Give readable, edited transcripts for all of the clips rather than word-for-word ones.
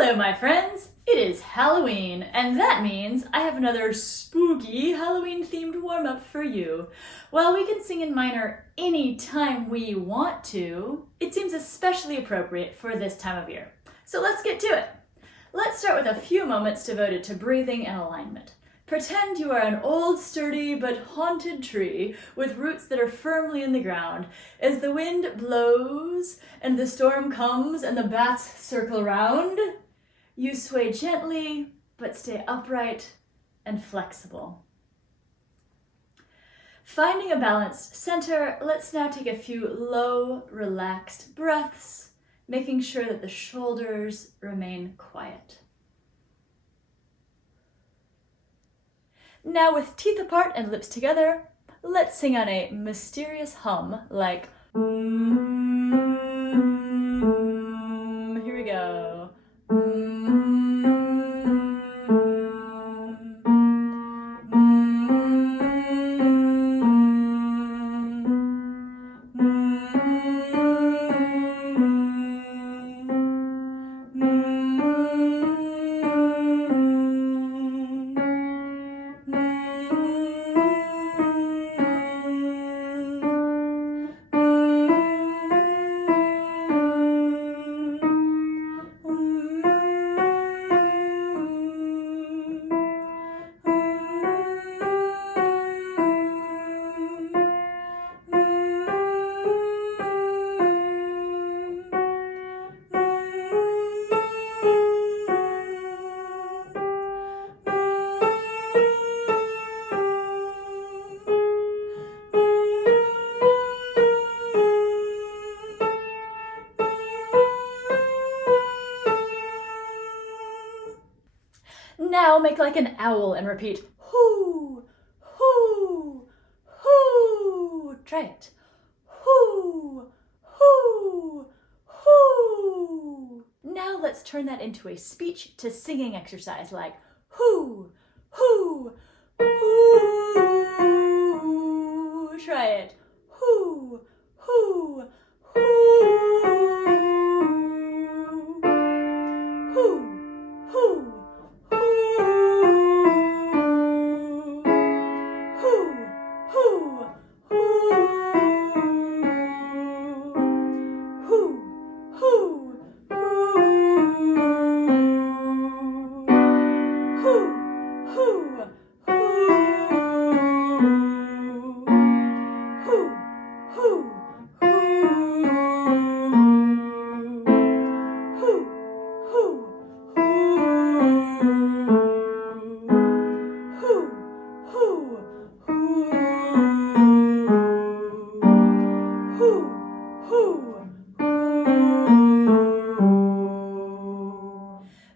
Hello, my friends! It is Halloween, and that means I have another spooky Halloween-themed warm-up for you. While we can sing in minor anytime we want to, it seems especially appropriate for this time of year. So let's get to it. Let's start with a few moments devoted to breathing and alignment. Pretend you are an old, sturdy, but haunted tree with roots that are firmly in the ground. As the wind blows and the storm comes and the bats circle round, you sway gently, but stay upright and flexible. Finding a balanced center, let's now take a few low, relaxed breaths, making sure that the shoulders remain quiet. Now with teeth apart and lips together, let's sing on a mysterious hum like Here we go. Now make like an owl and repeat, hoo, hoo, hoo. Try it. Hoo, hoo, hoo. Now let's turn that into a speech to singing exercise like hoo, hoo, hoo. Try it. Hoo, hoo, hoo. Hoo, hoo.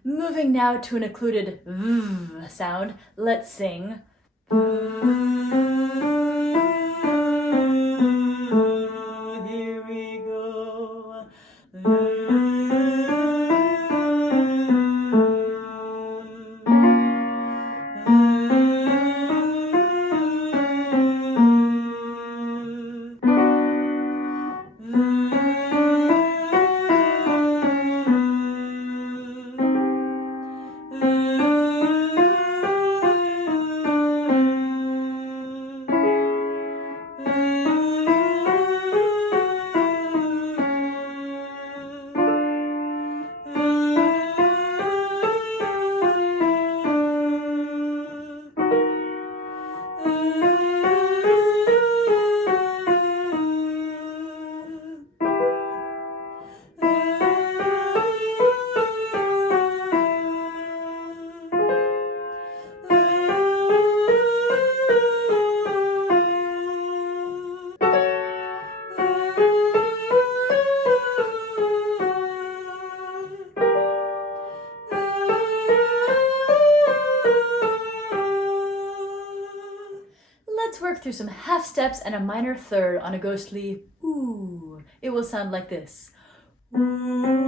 Moving now to an occluded v sound, let's sing. Here we go. Let's work through some half steps and a minor third on a ghostly ooh. It will sound like this. Ooh.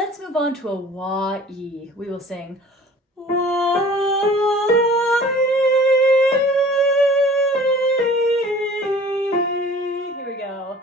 Let's move on to a wa-e. We will sing wa-e. Here we go.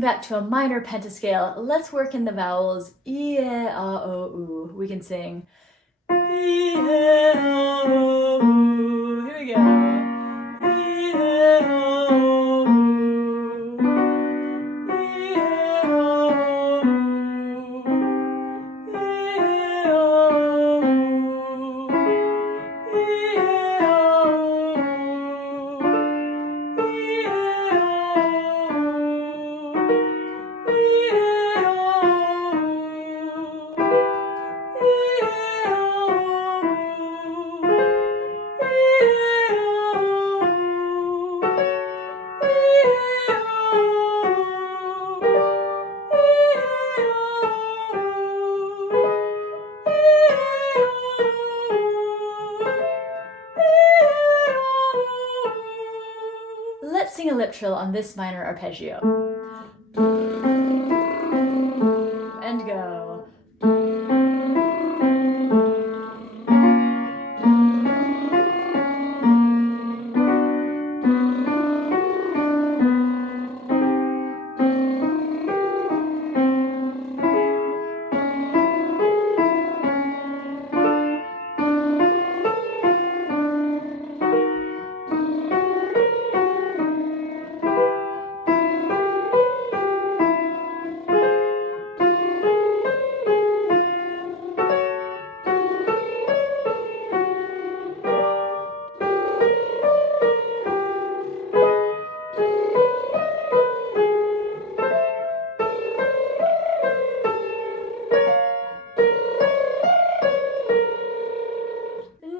Back to a minor pentascale. Let's work in the vowels e, e, a, o, u. We can sing e, e, o, u. Here we go. E, e, o, u. E, e, o, u. E, e, o, u. E, e, o, Let's sing a lip trill on this minor arpeggio. And go.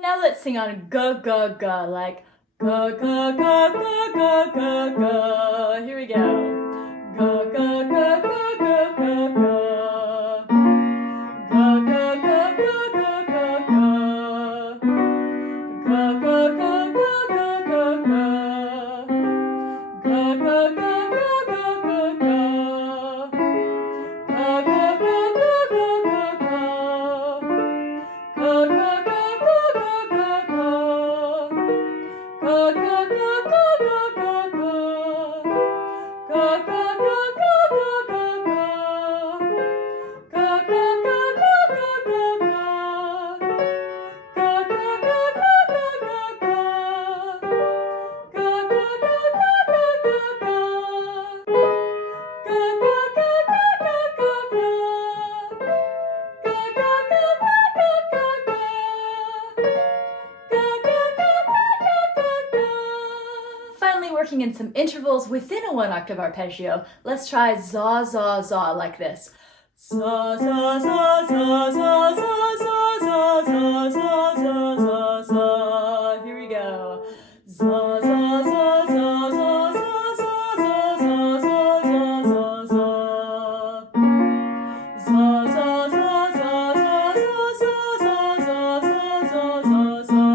Now let's sing on ga ga ga, like ga ga ga ga ga ga ga. Here we go. Ga ga ga ga ga ga ga. Ga ga ga ga ga ga ga. Ga ga ga ga ga ga ga. Ga ga ga ga ga ga ga. Ga ga ga ga ga ga ga. Ga ga ga ga ga ga ga. Ga ga ga ga ga ga ga. Ga working in some intervals within a 1-octave arpeggio. Let's try za, za, za like this. Za, za, za, za, za, za, za, za, za, za, za, za, za. Here we go. Za, za, za, za, za, za, za, za, za, za, za, za. Za, za, za, za, za, za, za, za, za, za, za, za.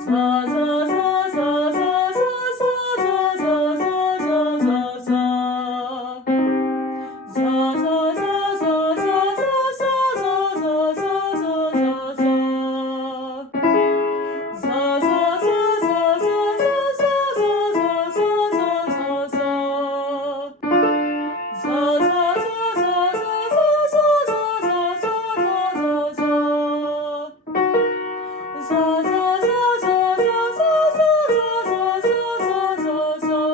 Za, za, za, za, za, za, za, za, za, za, za, za. Za, za, za, za, za, za, za, za, za, za, za, za. Za, za, za, za, za, za, za, za, za, za, za, za. Za, za, za, za, za, za, za, za, za, za, za.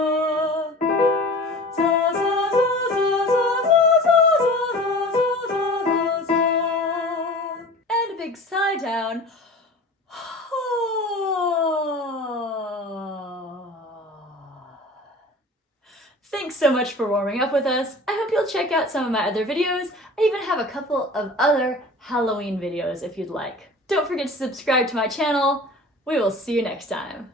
Za, za, za, za, za, za, za, za, za, za, za. Za, za, za, za, za, za, za. And a big sigh down. Thanks so much for warming up with us. I hope you'll check out some of my other videos. I even have a couple of other Halloween videos if you'd like. Don't forget to subscribe to my channel. We will see you next time.